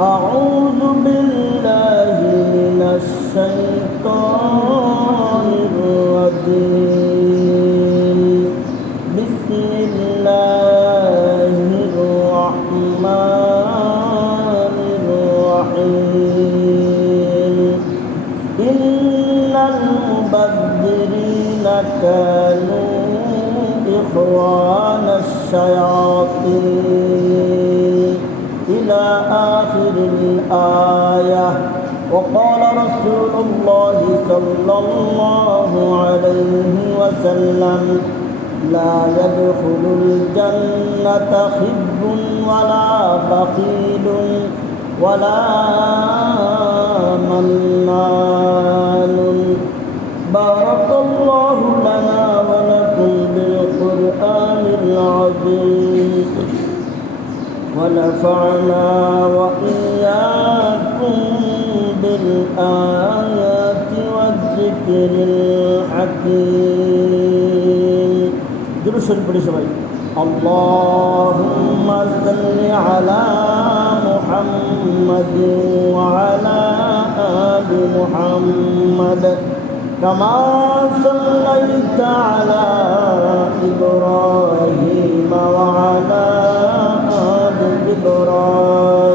أعوذ بالله من الشيطان الرجيم. بسم الله الرحمن الرحيم. إن المبذرين كانوا إخوان الشياطين. الآية وقال رسول الله صلى الله عليه وسلم لا يدخل الجنة خب ولا بخيل ولا منان. بارك الله لنا ولكم بالقرآن العظيم. ونفعنا وإياكم الحكيم درس البرشوي اللهم صل على محمد وعلى آل محمد كما صليت على إبراهيم وعلى آل إبراهيم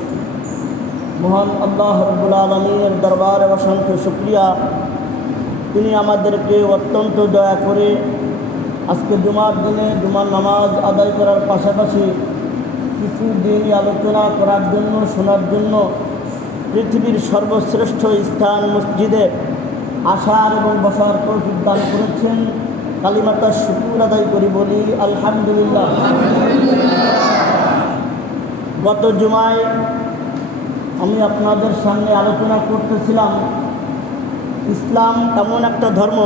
মহান আল্লাহ রব্বুল আলমীর দরবারে অসংখ্য শুক্রিয়া। তিনি আমাদেরকে অত্যন্ত দয়া করে আজকে জুমার দিনে জুমার নামাজ আদায় করার পাশাপাশি কিছু দিনই আলোচনা করার জন্য, শোনার জন্য পৃথিবীর সর্বশ্রেষ্ঠ স্থান মসজিদে আসার এবং বসার তৌফিক দান করেছেন। কালিমাতা শুকুর আদায় করি বলি, আলহামদুলিল্লাহ। গত জুমায় আমি আপনাদের সামনে আলোচনা করতেছিলাম। ইসলাম এমন একটা ধর্ম,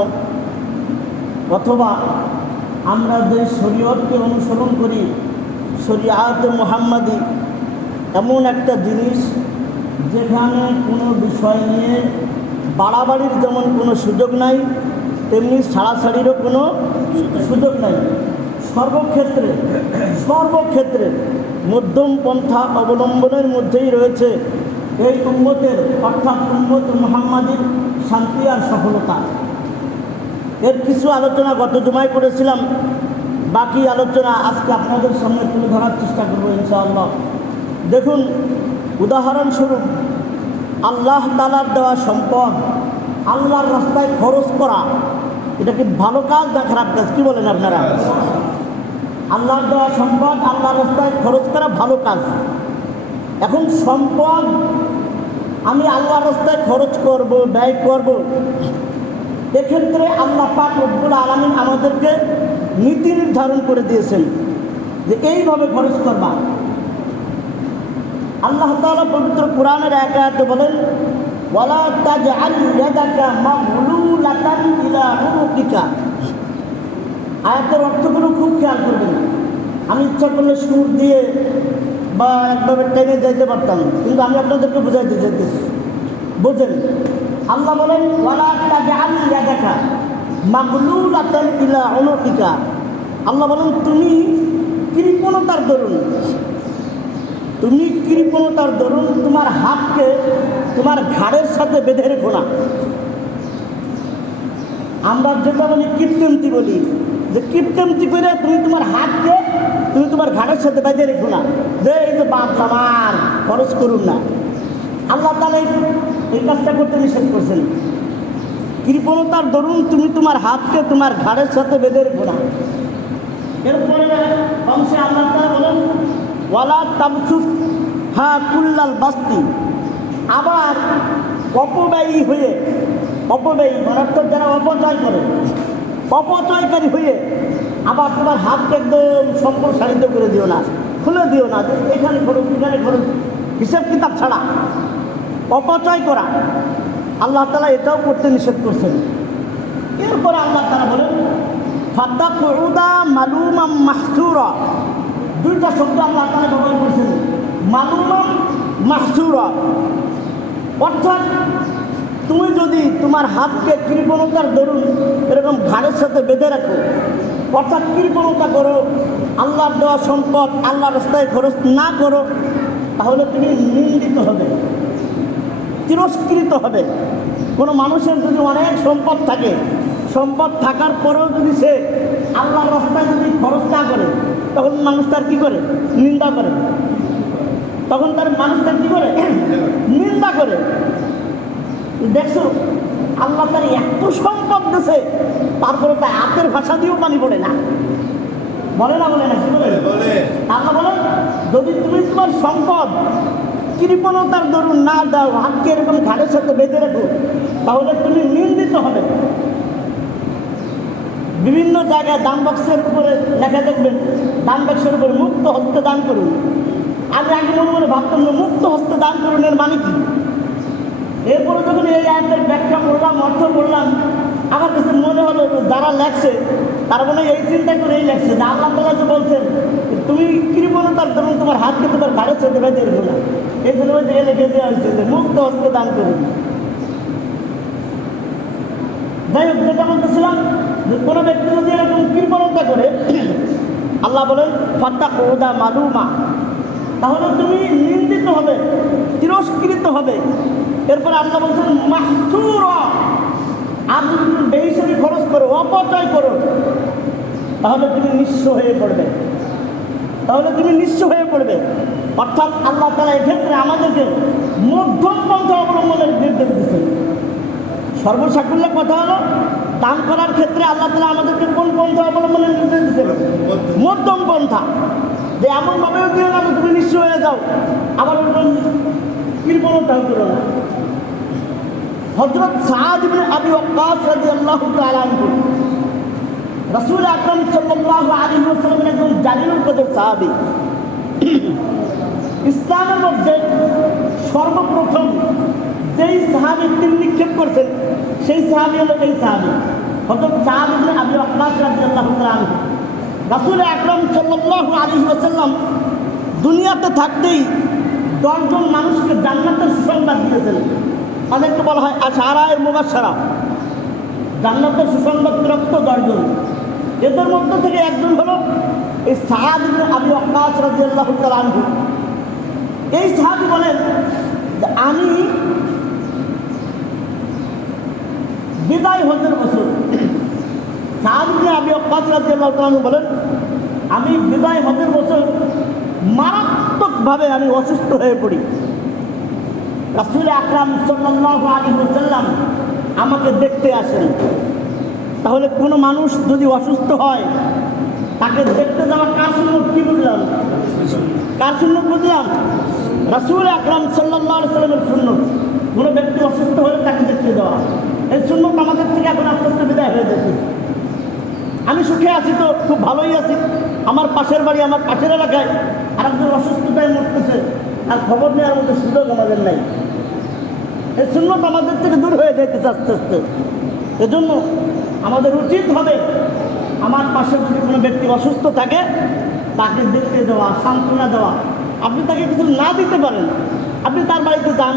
অথবা আমরা যে শরীয়তকে অনুসরণ করি, শরিয়াত মোহাম্মদী, এমন একটা জিনিস যেখানে কোনো বিষয় নিয়ে বাড়াবাড়ির যেমন কোনো সুযোগ নাই, তেমনি সাড়াসাড়িরও কোনো সুযোগ নাই। সর্বক্ষেত্রে সর্বক্ষেত্রে মধ্যম পন্থা অবলম্বনের মধ্যেই রয়েছে এই উম্মতের অর্থাৎ উম্মত মোহাম্মদীর শান্তি আর সফলতা। এর কিছু আলোচনা গত জমায় করেছিলাম। বাকি আলোচনা আজকে আপনাদের সামনে তুলে ধরার চেষ্টা করব ইনশাআল্লাহ। দেখুন উদাহরণস্বরূপ আল্লাহ তালার দেওয়া সম্পদ আল্লাহর রাস্তায় খরচ করা এটা কি ভালো কাজ না খারাপ কাজ? কি বলেন আপনারা? আল্লাহর দেওয়া সম্পদ আল্লাহর রাস্তায় খরচ করা ভালো কাজ। এখন সম্পদ, আমি আল্লাহ রাস্তায় খরচ করব, ব্যয় করব। এক্ষেত্রে আল্লাহ পাক রব্বুল আলমিন আমাদেরকে নীতি নির্ধারণ করে দিয়েছেন যে এইভাবে খরচ করবা। আল্লাহ তাআলা পবিত্র কোরআনের এক আয়াতে বলেন আয়াতের অর্থগুলো খুব খেয়াল করবেন। আমি ইচ্ছা করলে সুর দিয়ে বা একভাবে টেনে যাইতে পারতাম। কিন্তু আমি আপনাদেরকে বুঝাইতে চাইতেছি। বোঝেন, আল্লাহ বলেন উনুকিকা আল্লাহ বলেন, তুমি কৃপণতার দরুন, তুমি কৃপণতার দরুন তোমার হাতকে তোমার ঘাড়ের সাথে বেঁধে রেখো না। আমরা যেটা বলি কৃত্রিমতি বলি, যে কীর্তনটি করে তুমি তোমার হাতকে তুমি তোমার ঘাটের সাথে বাজে রেখো না। যে এই তো বাপ আমার, খরচ করুন না। আল্লাহ তালা এই- কাজটা করতে নিষেধ করছেন। কৃপণতার দরুন তুমি তোমার হাতকে তোমার ঘাড়ের সাথে বেঁধে রেখো না। এরপরে অংশে আল্লাহ তাআলা বলেন, ওয়ালা তামসুক হা কুল্লাল বাস্তি। আবার অপব্যয়ী হয়ে, অপব্যয়ী মানে অর্থাৎ যারা অপচয় করে, অপচয়কারী হয়ে আবার তোমার হাতকে একদম সম্প্রসারিত করে দিও না, খুলে দিও না, এখানে খরচ এখানে খরচ হিসাব কিতাব ছাড়া, অপচয় করা। আল্লাহ তালা এটাও করতে নিষেধ করছেন। এরপরে আল্লাহ তালা বলেন ফাদ্দা কুদা মালুমাম মাহসুরা। দুইটা শব্দ আল্লাহ তালা ব্যবহার করছেন মালুমাম মাহসুরা। অর্থাৎ তুমি যদি তোমার হাতকে কৃপণতার দরুন এরকম ঘাড়ের সাথে বেঁধে রাখো অর্থাৎ কৃপণতা করো? আল্লাহর দেওয়া সম্পদ আল্লাহ রাস্তায় খরচ না করো, তাহলে তুমি নিন্দিত হবে, তিরস্কৃত হবে। কোনো মানুষের যদি অনেক সম্পদ থাকে, সম্পদ থাকার পরেও যদি সে আল্লাহর রাস্তায় যদি খরচ না করে, তখন মানুষ তার কী করে? নিন্দা করে। তখন তার মানুষ তার কী করে? নিন্দা করে। দেখছ আল্লাহ তার এত সম্পদ দিছে। তারপরে তার হাতের ভাষা দিয়েও পানি পড়ে না। বলে না বলে না কি বলে? আল্লাহ বলেন যদি তুমি তোমার সম্পদ কৃপণতার দরুন না দাও হাতকে এরকম ঘাড়ের সাথে বেঁধে রাখো তাহলে তুমি নিন্দিত হবে। বিভিন্ন জায়গায় দান বক্সের উপরে লেখা দেখবেন দান বক্সের উপরে মুক্ত হস্তে দান করুন। আমি আগে মনে ভাবতাম মুক্ত হস্তে দান করুন এর মানে কি? এরপরে যখন এই আয়াতের ব্যাখ্যা করলাম অর্থ করলাম আমার কাছে মনে হলো যারা লেখছে, তার মানে এই চিন্তা করে এই লেখছে যে আল্লাহ তালা যে বলছেন তুমি কৃপণতার ধরুন তোমার হাতকে তোমার ঘাড়ের ছেড়ে বেঁধে রেখো না। এই জন্য যে লিখে দেওয়া হয়েছে যে মুক্ত হস্তে দান করুন যাই হোক, যেটা বলতেছিলাম যে কোনো ব্যক্তি যদি এরকম কৃপণতা করে, আল্লাহ বলেন ফাত্তা ওদা মালুমা। তাহলে তুমি নিন্দিত হবে, তিরস্কৃত হবে। এরপর আল্লাহ বলছেন, মাহসুর, আর যদি তুমি বেহিসাবি খরচ করো, অপচয় করো, তাহলে তুমি নিঃস্ব হয়ে পড়বে। তাহলে তুমি নিঃস্ব হয়ে পড়বে। অর্থাৎ আল্লাহ তালা এক্ষেত্রে আমাদেরকে মধ্যম পন্থা অবলম্বনের নির্দেশ দিচ্ছেন সর্বসাকুল্য কথা হলো, দান করার ক্ষেত্রে আল্লাহ তালা আমাদেরকে কোন পন্থা অবলম্বনের নির্দেশ দিচ্ছেন মধ্যম পন্থা। যে এমনভাবেও দিও না তুমি নিঃস্ব হয়ে যাও। আবার ওরকম কৃপণতাও করো না। হজরত সাহাদ ইবনে আবি ওয়াক্কাস রাদিয়াল্লাহু তাআলা আনহু। রাসূল আকরাম সাল্লাল্লাহু আলাইহি ওয়াসাল্লামের একজন জালিলুল কদর সাহাবী। ইসলামের মধ্যে সর্বপ্রথম যেই সাহাবী তীর নিক্ষেপ করছেন, সেই সাহাবী হলো এই সাহাবী হজরত সাহাব ইবনে আবি ওয়াক্কাস রাদিয়াল্লাহু তাআলা আনহু। রাসূল আকরাম সাল্লাল্লাহু আলাইহি ওয়াসাল্লাম দুনিয়াতে থাকতেই দশজন মানুষকে জান্নাতের সুসংবাদ দিয়েছেন। অনেককে বলা হয় আশারায় মুবাসারা জান্নাতের সুসংবাদ প্রাপ্ত দশজন। এদের মধ্যে থেকে একজন হলো এই সাহাদ আবি রাদিয়াল্লাহু তাআলা আনহু। এই সাহাবী বলেন আমি বিদায় হজের বছর আবি ওয়াক্কাস রাদিয়াল্লাহু তাআলা বলেন, আমি বিদায় হজের বছর মারাত্মকভাবে আমি অসুস্থ হয়ে পড়ি। রাসুল আকরাম আলাইহি ওয়াসাল্লাম আমাকে দেখতে আসেন। তাহলে কোনো মানুষ যদি অসুস্থ হয়, তাকে দেখতে যাওয়া কার সুন্নত কি বুঝলাম? কার সুন্নত বুঝলাম? রাসুল আকরাম আলাইহি সাল্লামের সুন্নত। কোনো ব্যক্তি অসুস্থ হলে তাকে দেখতে যাওয়া। এই সুন্নত আমাদের থেকে এখন আস্তে আস্তে বিদায় হয়ে যেতে আমি সুখে আছি তো, খুব ভালোই আছি। আমার পাশের বাড়ি, আমার পাশের এলাকায় আর একজন অসুস্থতায় মরতেছে। আর খবর নেওয়ার মতো সুযোগ আমাদের নাই। এই শূন্যত আমাদের থেকে দূর হয়ে যাইতেছে আস্তে আস্তে। এজন্য আমাদের উচিত হবে আমার পাশে যদি কোনো ব্যক্তি অসুস্থ থাকে, তাকে দেখতে দেওয়া, সান্ত্বনা দেওয়া। আপনি তাকে কিছু না দিতে পারেন। আপনি তার বাড়িতে যান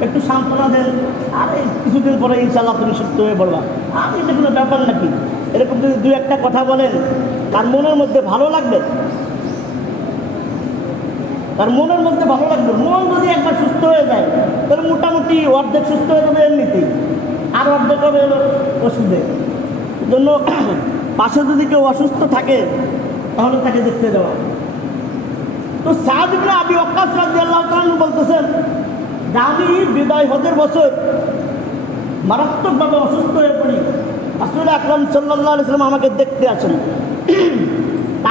একটু সান্ত্বনা দেন। আর, কিছুদিন পরে ইনশাল্লাহ তুমি সুস্থ হয়ে পড়বা। আর, এটা কোনো ব্যাপার নাকি? এরকম যদি দু একটা কথা বলেন, তার মনের মধ্যে ভালো লাগবে? তার মনের মধ্যে ভালো লাগবে? মন যদি একবার সুস্থ হয়ে যায়, তাহলে মোটামুটি অর্ধেক সুস্থ হয়ে যাবে এমনিতেই। আর অর্ধেক হবে ওষুধে। জন্য পাশে যদি কেউ অসুস্থ থাকে, তাহলে তাকে দেখতে দেওয়া তো সাহাদিবনে আবি অক্কাস রাজি আল্লাহ বলতেছেন আমি বিদায় হজের বছর মারাত্মকভাবে অসুস্থ হয়ে পড়ি। রাসুল আকরম সাল্লাহ সাল্লাম আমাকে দেখতে আসেন।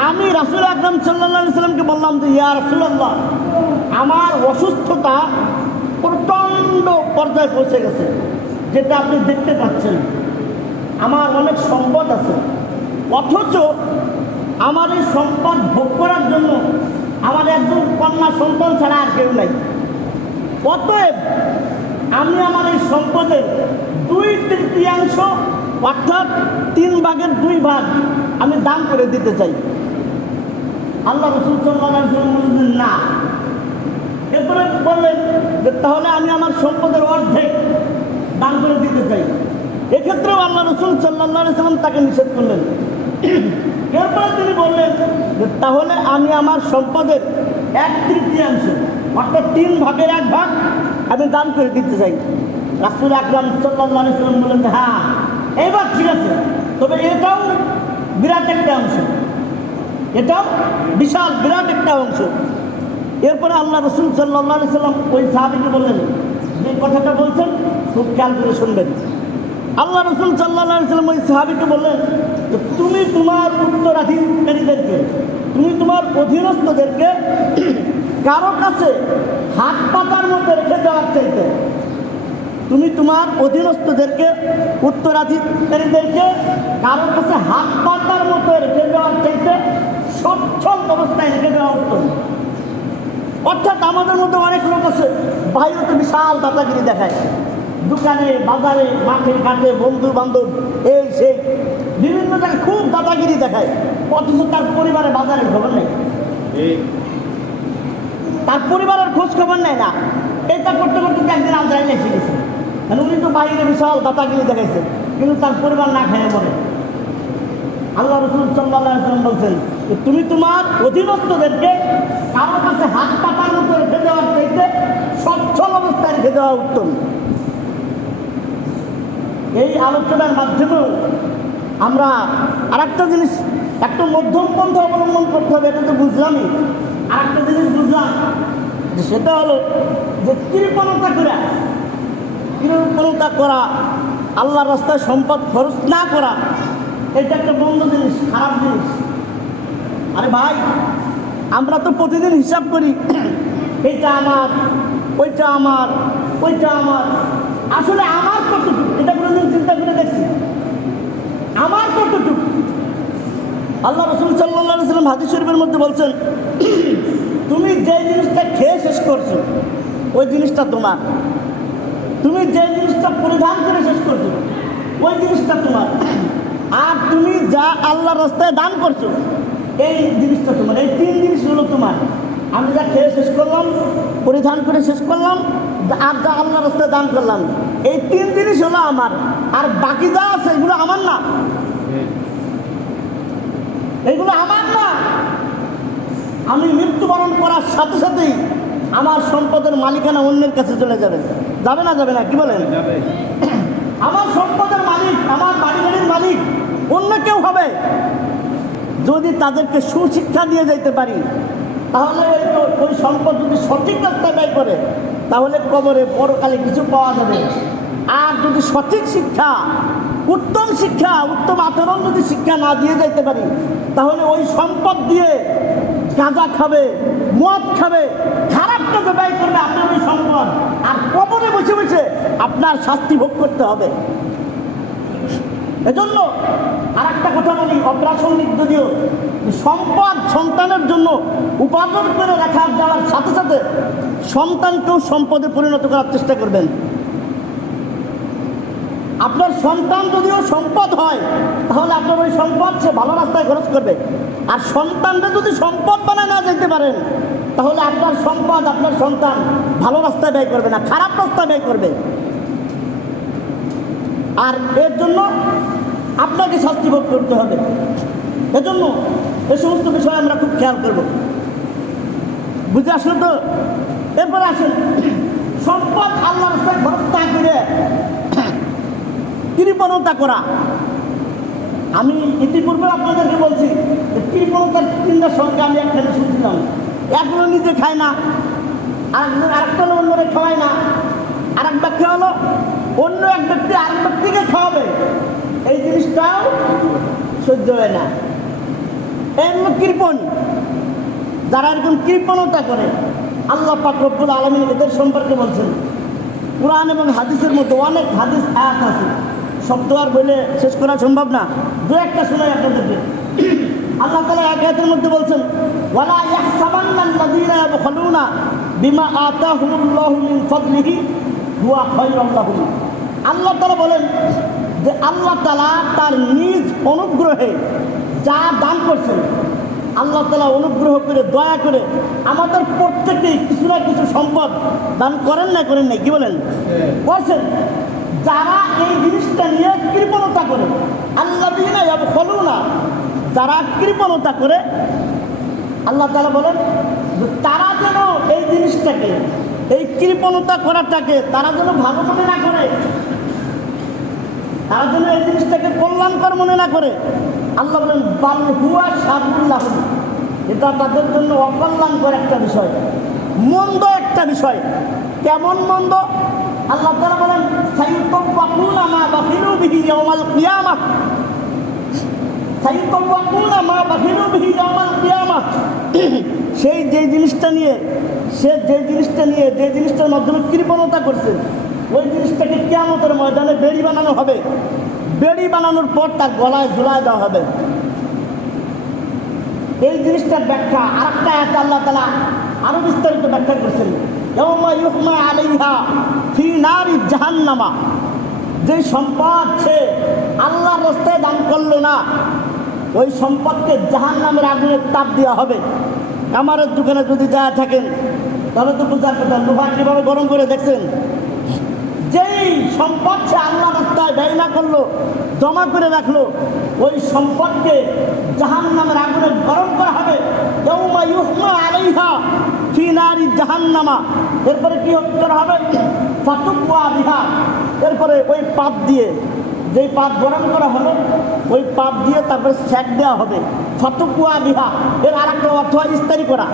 আমি রাসুল আকরম সাল্লাহ সাল্লামকে বললাম যে, ইয়া রাসুল্লাহ আমার অসুস্থতা প্রচণ্ড পর্যায়ে পৌঁছে গেছে, যেটা আপনি দেখতে পাচ্ছেন। আমার অনেক সম্পদ আছে। অথচ আমার এই সম্পদ ভোগ করার জন্য আমার একজন কন্যা সন্তান ছাড়া আর কেউ নাই। অতএব আমি আমার এই সম্পদের দুই তৃতীয়াংশ, অর্থাৎ তিন ভাগের দুই ভাগ আমি দান করে দিতে চাই। আল্লাহ রসুল বললেন, না। এরপরে বললেন যে, তাহলে আমি আমার সম্পদের অর্ধেক দান করে দিতে চাই। এক্ষেত্রেও আল্লাহ রসুল সাল্লাহ সাল্লাম তাকে নিষেধ করলেন। এরপরে তিনি বললেন যে, তাহলে আমি আমার সম্পদের এক তৃতীয়াংশ অর্থাৎ তিন ভাগের এক ভাগ আমি দান করে দিতে চাই। রাসুল আকরাম সাল্লাম বললেন যে, হ্যাঁ এইবার ঠিক আছে তবে এটাও বিরাট একটা অংশ এটাও বিশাল বিরাট একটা অংশ। এরপরে আল্লাহ রসুল সাল্লাহ সাল্লাম ওই সাহাবিকে বললেন যে কথাটা বলছেন খুব খেয়াল করে শুনবেন। আল্লাহ রসুল সাল্লাহ সাল্লাম ওই সাহাবিকে বললেন যে তুমি তোমার উত্তরাধিকারীদেরকে তুমি তোমার অধীনস্থদেরকে কারও কাছে হাত পাতার মতো রেখে দেওয়ার চাইতে, তুমি তোমার অধীনস্থদেরকে, উত্তরাধিকারীদেরকে কারও কাছে হাত পাতার মতো রেখে দেওয়ার চাইতে সচ্ছল অবস্থায় রেখে দেওয়া উত্তম অর্থাৎ আমাদের মধ্যে অনেক লোক আছে বাইরে তো বিশাল দাদাগিরি দেখায়। দোকানে বাজারে মাঠে ঘাটে বন্ধু বান্ধব এই সেই বিভিন্ন জায়গায় খুব দাদাগিরি দেখায়। অথচ তার পরিবারে বাজারে খবর নেই। তার পরিবারের খোঁজ খবর নেয় না। এটা করতে করতে একদিন আন্দায় এসে গেছে মানে উনি তো বাইরে বিশাল দাদাগিরি দেখাইছে। কিন্তু তার পরিবার না খেয়ে মরে। আল্লাহ রসুল সাল্লাম বলছেন তুমি তোমার অধীনস্থদেরকে কারও কাছে হাত পাতার মতো রেখে দেওয়ার চাইতে সচ্ছল অবস্থায় রেখে দেওয়া উত্তম। এই আলোচনার মাধ্যমেও আমরা আরেকটা জিনিস, একটা মধ্যম পন্থা অবলম্বন করতে হবে, এটা তো বুঝলামই। আরেকটা জিনিস বুঝলাম সেটা হলো যে কৃপণতা করা। কৃপণতা করা আল্লাহ রাস্তায় সম্পদ খরচ না করা, এটা একটা বন্ধ জিনিস, খারাপ জিনিস। আরে ভাই, আমরা তো প্রতিদিন হিসাব করি এইটা আমার, ওইটা আমার ওইটা আমার। আসলে আমার কতটুকু এটা কোনোদিন চিন্তা করে দেখছি আমার কতটুকু আল্লাহ রসুল সাল্লাম হাদিস শরীফের মধ্যে বলছেন, তুমি যে জিনিসটা খেয়ে শেষ করছ, ওই জিনিসটা তোমার। তুমি যে জিনিসটা পরিধান করে শেষ করছ, ওই জিনিসটা তোমার। আর তুমি যা আল্লাহ রাস্তায় দান করছ, এই জিনিসটা তোমার। এই তিন জিনিস হলো তোমার। আমি যা খেয়ে শেষ করলাম, পরিধান করে শেষ করলাম, আর যা আল্লাহ রাস্তায় দান করলাম, এই তিন জিনিস হলো আমার। আর বাকি যা আছে, এগুলো আমার না। এগুলো আমার না। আমি মৃত্যুবরণ করার সাথে সাথেই আমার সম্পদের মালিকানা অন্যের কাছে চলে যাবে। যাবে না যাবে না কি বলেন? আমার সম্পদের মালিক আমার বাড়ি বাড়ির মালিক অন্য কেউ হবে। যদি তাদেরকে সুশিক্ষা দিয়ে যেতে পারি তাহলে ওই তো ওই সম্পদ যদি সঠিক রাস্তায় ব্যয় করে তাহলে কবরে পরকালে কিছু পাওয়া যাবে। আর যদি সঠিক শিক্ষা উত্তম শিক্ষা, উত্তম আচরণ যদি শিক্ষা না দিয়ে যেতে পারি, তাহলে ওই সম্পদ দিয়ে গাঁজা খাবে, মদ খাবে, খারাপ ব্যয় করবে আপনার ওই সম্পদ। আর কবরে বসে বসে আপনার শাস্তি ভোগ করতে হবে। এজন্য আর একটা কথা বলি, অপ্রাসঙ্গিক যদিও সম্পদ সন্তানের জন্য উপার্জন করে রাখা যাওয়ার সাথে সাথে সন্তানকেও সম্পদে পরিণত করার চেষ্টা করবেন। আপনার সন্তান যদিও সম্পদ হয়, তাহলে আপনার ওই সম্পদ সে ভালো রাস্তায় খরচ করবে। আর সন্তানটা যদি সম্পদ বানায় না যেতে পারেন, তাহলে আপনার সম্পদ, আপনার সন্তান ভালো রাস্তায় ব্যয় করবে না, খারাপ রাস্তায় ব্যয় করবে। আর এর জন্য আপনাকে শাস্তি ভোগ করতে হবে। এজন্য এই সমস্ত বিষয়ে আমরা খুব খেয়াল করব। বুঝে আসলো তো? এরপরে আসেন। সম্পদ আল্লাহ রাস্তায় খরচ না করে কৃপণতা করা। আমি ইতিপূর্বে আপনাদেরকে বলছি কৃপণতার তিনটার সঙ্গে আমি একখানে শুনছিলাম একগুলো নিজে খায় না আর আরেকটা অন্যরে খাওয়ায় না। আর এক ব্যাখ্যা হলো অন্য এক ব্যক্তি আরেক ব্যক্তিকে খাওয়াবে। এই জিনিসটাও সহ্য হয় না। হলো কৃপণ যারা এরকম কৃপণতা করে, আল্লাহ পাক রব্বুল এদের সম্পর্কে বলছেন। কোরআন এবং হাদিসের মধ্যে অনেক হাদিস আয়াত আছে। শব্দ আর বলে শেষ করা সম্ভব না। দু একটা শোনাই আপনাদেরকে। আল্লাহ তালা এক আয়াতের মধ্যে বলছেন ওয়ালা ইয়াহসাবান্নাল্লাযীনা ইয়াবখালুনা বিমা আতাহুমুল্লাহু মিন ফাদলিহি হুয়া খায়রুল লাহুম। আল্লাহ তাআলা বলেন যে আল্লাহ তাআলা তার নিজ অনুগ্রহে যা দান করছেন আল্লাহ তালা অনুগ্রহ করে দয়া করে আমাদের প্রত্যেকেই কিছু না কিছু সম্পদ দান করেন না করেন নাই কি বলেন? করছেন? যারা এই জিনিসটা নিয়ে কৃপণতা করে, আল্লাহ দিয়ে না যারা কৃপণতা করে, আল্লাহ তালা বলেন তারা যেন এই জিনিসটাকে, এই কৃপণতা করাটাকে তারা যেন ভালো মনে না করে, তারা যেন এই জিনিসটাকে কল্যাণকর মনে না করে, আল্লাহ বলেন, বাল হুয়া সাবুল্লাহ এটা তাদের জন্য অকল্যাণকর একটা বিষয়, মন্দ একটা বিষয়। কেমন মন্দ? আল্লাহ তারা বলেন সাইয়ুতাব্বাকুনা মা বাখিলু বিহি ইয়াউমাল কিয়ামাহ সাইয়ুতাব্বাকুনা মা বাখিলু বিহি ইয়াউমাল কিয়ামাহ সেই যে জিনিসটা নিয়ে, সে যে জিনিসটা নিয়ে, যে জিনিসটার মাধ্যমে কৃপণতা করছে, ওই জিনিসটাকে কেমতের ময়দানে বেড়ি বানানো হবে। বেড়ি বানানোর পর তার গলায় ঝুলায় দেওয়া হবে। এই জিনিসটার ব্যাখ্যা আর একটা আল্লাহ তালা আরও বিস্তারিত ব্যাখ্যা করছেন। জাহান্নামা। যে সম্পদ সে আল্লাহর রাস্তায় দান করল না, ওই সম্পদকে জাহান নামের আগুনের তাপ দেওয়া হবে। কামারের দোকানে যদি যা থাকেন, তাহলে তো বোঝার কথা। লোহা কীভাবে গরম করে দেখছেন? যেই সম্পদ সে আল্লাহ ব্যয় না করল, জমা করে রাখল, ওই সম্পদকে জাহান নামের আগুনে গরম করা হবে। আলাইহা ফি নারি জাহান্নামা। এরপরে কি করা হবে? ফাতুকুয়া বিহা। এরপরে ওই পাপ দিয়ে, যেই পাপ গরম করা হলো ওই পাপ দিয়ে তারপরে স্যাক দেওয়া হবে। ফতুকুয়া বিহা। এর আর একটা অর্থ ইস্তারি করা।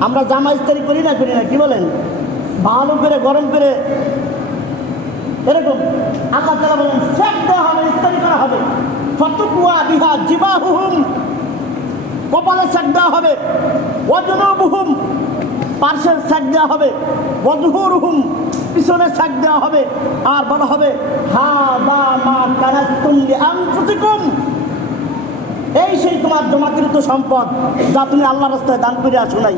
আমরা জামা ইস্তারি করি না করি না, কি বলেন? ভালো করে, গরম করে এরকম আল্লাহ তালা বলেন স্যাক দেওয়া হবে ইস্তারি করা হবে। ফতুকুয়া বিহা জিবাহুহুম, কপালে স্যাক দেওয়া হবে ওজনবুহুম পার্শ্বের স্যাক দেওয়া হবে বজহুরহুম পিছনে স্যাক দেওয়া হবে। আর বলা হবে হা দা মা কানাতুম লিআনফুসিকুম। এই সেই তোমার জমাকৃত সম্পদ যা তুমি আল্লাহ রাস্তায় দান করে আসো নাই।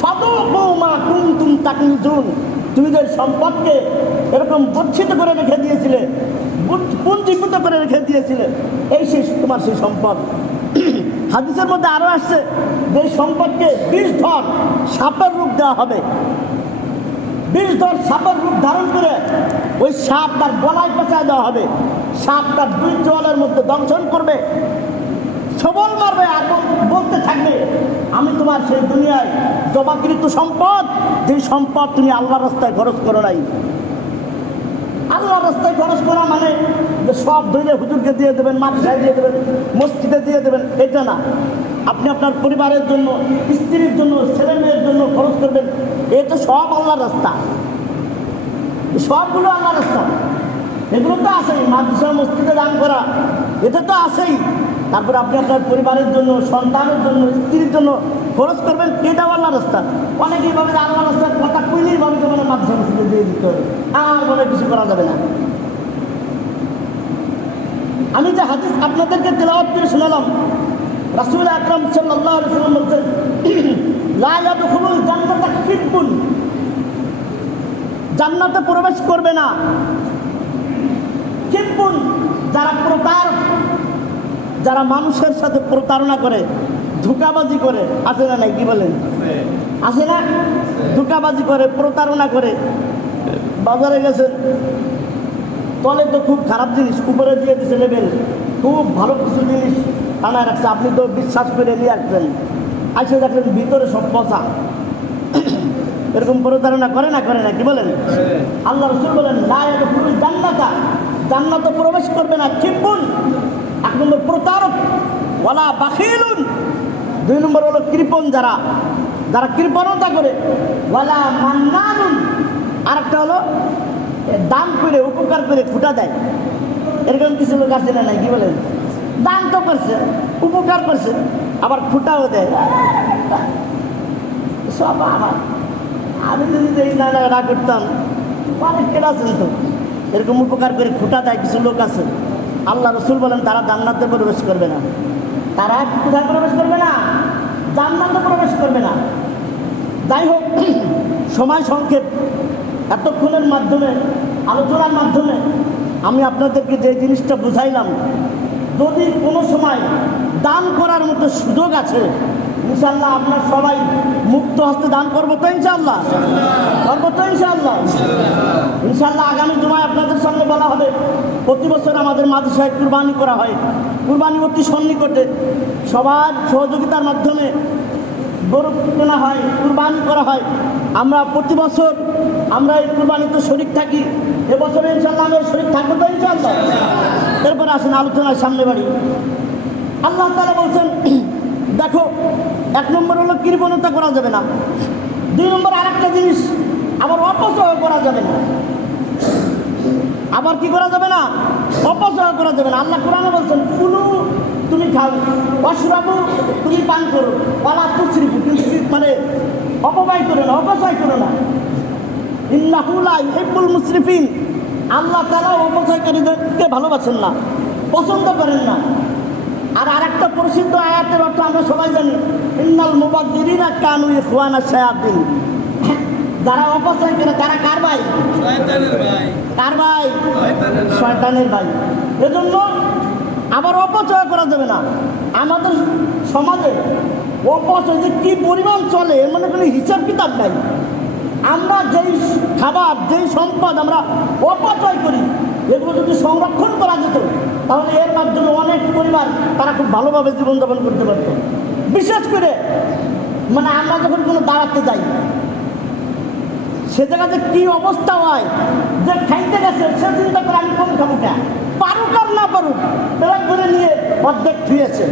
ফাদুকু মা কুনতুম তাকনিজুন। তুমি যে সম্পদকে এরকম গচ্ছিত করে রেখে দিয়েছিলে পুঞ্জীভূত করে রেখে দিয়েছিলে, এই সেই তোমার সেই সম্পদ। হাদিসের মধ্যে আরও আসছে যে সম্পদকে বিষ ধর সাপের রূপ দেওয়া হবে। বিষ ধর সাপের রূপ ধারণ করে ওই সাপ তার গলায় পেঁচায় দেওয়া হবে। সাপ তার দুই জলের মধ্যে দংশন করবে। সবল মারবে আর বলতে থাকবে, আমি তোমার সেই দুনিয়ায় জমাকৃত সম্পদ, যে সম্পদ তুমি আল্লাহ রাস্তায় খরচ করো নাই। আল্লাহ রাস্তায় খরচ করা মানে যে সব ধরে হুজুরকে দিয়ে দেবেন মাদ্রাসায় দিয়ে দেবেন, মসজিদে দিয়ে দেবেন, এটা না। আপনি আপনার পরিবারের জন্য, স্ত্রীর জন্য, ছেলে মেয়ের জন্য খরচ করবেন এটা সব আল্লাহ রাস্তা। সবগুলো আল্লাহ রাস্তা। এগুলো তো আছেই, মাদ্রাসা, মসজিদে দান করা, এটা তো আছেই। তারপরে আপনি আপনার পরিবারের জন্য, সন্তানের জন্য, স্ত্রীর জন্য খরচ করবেন এটাও আল্লাহ রাস্তা। অনেকেই ভাবে আল্লাহ রাস্তার কথা কইলেই ভাবে মানে মসজিদে দিয়ে দিতে হবে। আর বলে কিছু করা যাবে না। আমি যে হাদিস আপনাদেরকে তেলাওয়াত করে শোনালাম, রাসূল আকরাম সাল্লাল্লাহু আলাইহি ওয়াসাল্লাম বলছেন জান্নাতা প্রবেশ করবে না। যারা প্রতার যারা মানুষের সাথে প্রতারণা করে, ধোকাবাজি করে আছে না নাই, কি বলেন? আছে না? ধোকাবাজি করে, প্রতারণা করে। বাজারে গেছেন, তলে তো খুব খারাপ জিনিস, উপরে দিয়ে দিছে লেবেল খুব ভালো কিছু জিনিস টানায় রাখছে। আপনি তো বিশ্বাস করে নিয়ে আসছেন। আসে দেখলেন ভিতরে সব পচা। এরকম প্রতারণা করে না করে না, কি বলেন? আল্লাহ রসুল বলেন না জান্নাতা। জান্নাতে প্রবেশ করবে না খিপুন এক নম্বর প্রতারক, ওয়ালা বাখিলুন। দুই নম্বর হলো কৃপণ যারা যারা কৃপণতা করে, ওয়ালা মান্নানুন। আরেকটা হলো দান করে, উপকার করে ফুটা দেয়। এরকম কিছু লোক আছে না কি বলেন? দান তো করছে, উপকার করছে, আবার ফুটাও দেয়। সব আমার। আমি যদি এই না না করতাম, অনেক কেন আছেন তো এরকম উপকার করে ফুটা দেয় কিছু লোক আছে। আল্লাহ রসুল বলেন, তারা জান্নাতে প্রবেশ করবে না। তারা কোথায় প্রবেশ করবে না? জান্নাতে প্রবেশ করবে না। যাই হোক, সময় সংক্ষেপ এতক্ষণের মাধ্যমে, আলোচনার মাধ্যমে আমি আপনাদেরকে যে জিনিসটা বুঝাইলাম, যদি কোনো সময় দান করার মতো সুযোগ আছে ইনশাল্লাহ আপনার সবাই মুক্ত হস্তে দান করব তো ইনশাল্লাহ করব তো ইনশাল্লাহ ইনশাল্লাহ আগামী জুমায় আপনাদের সঙ্গে বলা হবে, প্রতি বছর আমাদের মাদ্রাসায় কুরবানি করা হয়। কুরবানি অতি সন্নিকটে। সবার সহযোগিতার মাধ্যমে গরু কেনা হয়, কুরবানি করা হয়। আমরা প্রতি বছর আমরা এই কুরবানিতে শরিক থাকি। এবছর ইনশাল্লাহ আমরা শরিক থাকব তো ইনশাল্লাহ এরপরে আসেন আলোচনার সামনে বাড়ি। আল্লাহ তালা বলছেন দেখো, এক নম্বর হলো কৃপণতা করা যাবে না। দুই নম্বর আরেকটা জিনিস, আবার অপচয় করা যাবে না। আবার কি করা যাবে না? অপচয় করা যাবে না। আল্লাহ কোরআনে বলছেন, কুলু, তুমি খাও। অশ্রাবু, তুমি পান করো। পালা তুশ্রিপু কিন্তু মানে অপব্যয় করো না, অপচয় করো না। ইন্নাহুলা ইহিব্বুল মুসরিফিন আল্লাহ তালা অপচয়কারীদেরকে ভালোবাসেন না, পছন্দ করেন না। আর আরেকটা প্রসিদ্ধ আয়াতের অর্থ আমরা সবাই জানি ইন্নাল মুবাদ্দিরিনা কানু ইখওয়ানা শায়াতিন। যারা অপচয় করে তারা কার ভাই? শয়তানের ভাই। কার ভাই? শয়তানের ভাই। এজন্য আবার অপচয় করা যাবে না। আমাদের সমাজে অপচয় যে কী পরিমাণ চলে মানে কোনো হিসাব কিতাব নাই। আমরা যেই খাবার যেই সম্পদ আমরা অপচয় করি এগুলো যদি সংরক্ষণ করা যেত, তাহলে এর মাধ্যমে অনেক পরিবার তারা খুব ভালোভাবে জীবনযাপন করতে পারত। বিশেষ করে মানে আমরা যখন কোনো দাঁড়াতে যাই, সে জায়গাতে কি অবস্থা হয়, যে খাইতে গেছে, সে চিন্তা করে আমি কম খাব কে? পারুক আর না পারুক পেলাক করে নিয়ে অর্ধেক ধুয়েছে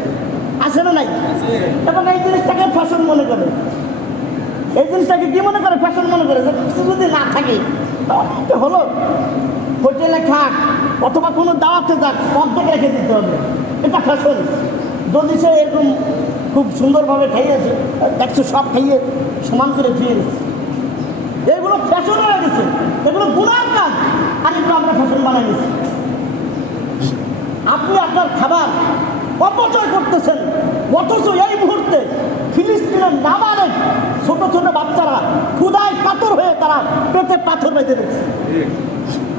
আসে না নাই? এবং এই জিনিসটাকে ফ্যাশন মনে করে। এই জিনিসটাকে কি মনে করে? ফ্যাশন মনে করে যে কিছু যদি না থাকে হলো, হোটেলে খাক অথবা কোনো দাওয়াতে যাক, অর্ধেক রেখে দিতে হবে। এটা ফ্যাশন। যদি সে এরকম খুব সুন্দরভাবে খাইয়েছে দেখছ সব খাইয়ে সমান করে গেছে এগুলো ফ্যাশন হয়ে গেছে। এগুলো গুণার কাজ। আর এগুলো আমরা ফ্যাশন বানাই গেছি আপনি আপনার খাবার অপচয় করতেছেন, অথচ এই ফিলিস্তিনের নাবালেক ছোট ছোট বাচ্চারা ক্ষুদায় কাতর হয়ে তারা পেটে পাথর বেঁধে দিচ্ছে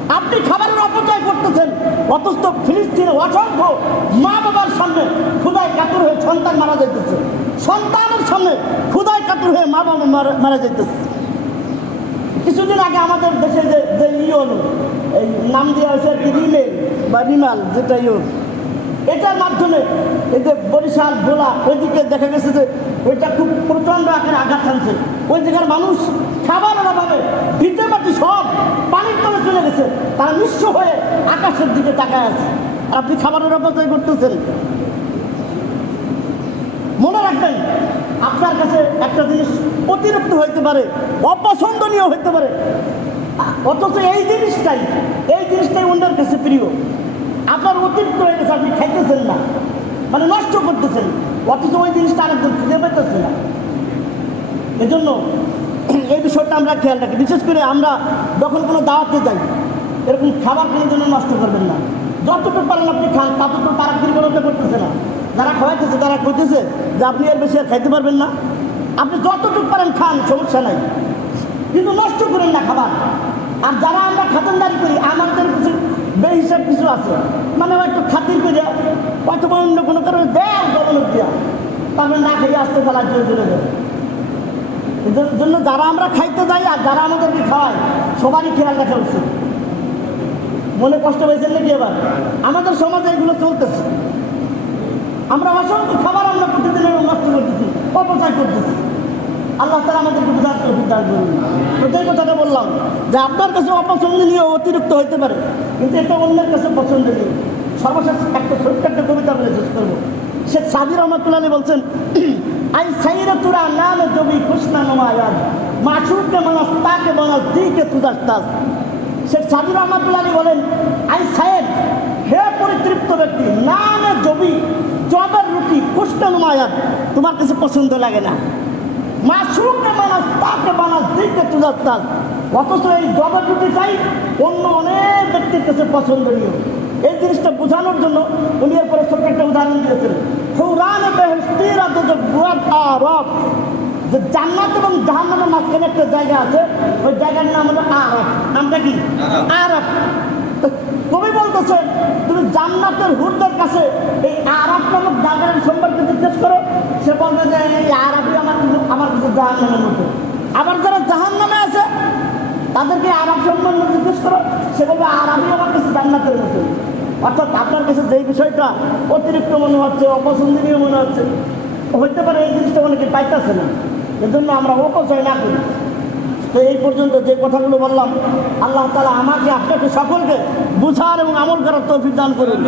আপনি খাবারের অপচয় করতেছেন, অথচ ফিলিস্তিনে অসংখ্য মা বাবার সামনে ক্ষুদায় কাতর হয়ে সন্তান মারা যাইতেছে। সন্তানের সামনে ক্ষুদায় কাতর হয়ে মা বাবা মারা- যাইতেছে। কিছুদিন আগে আমাদের দেশে যে যে এই নাম দেওয়া হয়েছে রিমেল বা রিমাল যেটাই হোক এটার মাধ্যমে এই যে বরিশাল, ভোলা, ওইদিকে দেখা গেছে যে ওইটা খুব প্রচণ্ড আকারে আঘাত আনছে ওই জায়গার মানুষ খাবারের অভাবে ভিটে মাটি সব পানির তলে চলে গেছে। তারা নিঃস্ব হয়ে আকাশের দিকে তাকায় আছে। আর আপনি খাবারের অপচয় করতেছেন। মনে রাখবেন, আপনার কাছে একটা জিনিস অতিরিক্ত হইতে পারে, অপছন্দনীয় হইতে পারে। অথচ এই জিনিসটাই এই জিনিসটাই অন্যের কাছে প্রিয়। আপনার অতিরিক্ত হয়ে গেছে, আপনি খাইতেছেন না। মানে নষ্ট করতেছেন। অথচ ওই জিনিসটা আরেকজন খুঁজে পেতেছে না। এজন্য এই বিষয়টা আমরা খেয়াল রাখি। বিশেষ করে আমরা যখন কোনো দাওয়াতে যাই, এরকম খাবার কোনো জন্য নষ্ট করবেন না। যতটুকু পারেন আপনি খান, ততটুকু তারা কৃপণতা করতেছে না। যারা খাওয়াইতেছে, তারা কইতেছে যে আপনি এর বেশি আর খাইতে পারবেন না। আপনি যতটুকু পারেন খান, সমস্যা নাই। কিন্তু নষ্ট করেন না খাবার। আর যারা আমরা খাতনদারি করি, আমাদের কিছু বেহিসাব কিছু আছে। মানে হয়তো খাতির করে অথবা অন্য কোনো কারণে দেয় জমানো দিয়া তারপরে না খাইয়ে আসতে ফেলা চলে এদের জন্য যারা আমরা খাইতে যাই আর যারা আমাদেরকে খাওয়ায়, সবারই খেয়াল রাখা উচিত। মনে কষ্ট পেয়েছেন নাকি এবার? আমাদের সমাজে এগুলো চলতেছে। আমরা অসংখ্য খাবার আমরা প্রতিদিন নষ্ট করতেছি, অপচয় করতেছি। আল্লাহ তারা আমাদেরকে বুঝার দান করুন। যেই কথাটা বললাম, যে আপনার কাছে অপছন্দনীয় অতিরিক্ত হইতে পারে, কিন্তু এটা অন্যের কাছে পছন্দনীয় সর্বশেষ একটা ছোট্ট একটা কবিতা বলে শেষ করব। শেখ সাদি আলী বলছেন, আই সাইরা তুরা নাম জবি কৃষ্ণা নমায়াদ মাসুরকে মানাস, তাকে বানাস দিকে তুদাস তাস। শেখ সাদি আলী বলেন, আই সাহেব হে পরিতৃপ্ত ব্যক্তি নামে জবি, জবের রুটি কুষ্ঠ নমায়াদ তোমার কাছে পছন্দ লাগে না। মাশরুমকে বানাস তাকে বানাস দিকে তাস অথচ এই রুটিটাই অন্য অনেক ব্যক্তির কাছে পছন্দনীয়। এই জিনিসটা বোঝানোর জন্য উনি এরপরে ছোট্ট একটা উদাহরণ দিয়েছেন। সৌরান বেহস্তির আরব যে জান্নাত এবং জাহান্নামের মাঝখানে একটা জায়গা আছে ওই জায়গার নাম হলো আরব। নামটা কি? আরব। কবি বলতেছে তুমি জান্নাতের হুরদের কাছে এই আরব নামক জায়গার সম্পর্কে জিজ্ঞেস করো সে বলবে যে এই আরবই আমার কিন্তু আমার কাছে জাহান নামের মতো আবার যারা জাহান নামে আছে তাদেরকে আরব সম্বন্ধে জিজ্ঞেস করো সে বলবে আরবই আমার কাছে জান্নাতের মতো অর্থাৎ আপনার কাছে যেই বিষয়টা অতিরিক্ত মনে হচ্ছে অপছন্দনীয় মনে হচ্ছে হইতে পারে এই জিনিসটা অনেকে পাইতেছে না। এজন্য আমরা অপচয় না করি। তো এই পর্যন্ত যে কথাগুলো বললাম আল্লাহ তালা আমাকে আপনাকে সকলকে বুঝার এবং আমল করার তৌফিক দান করুন।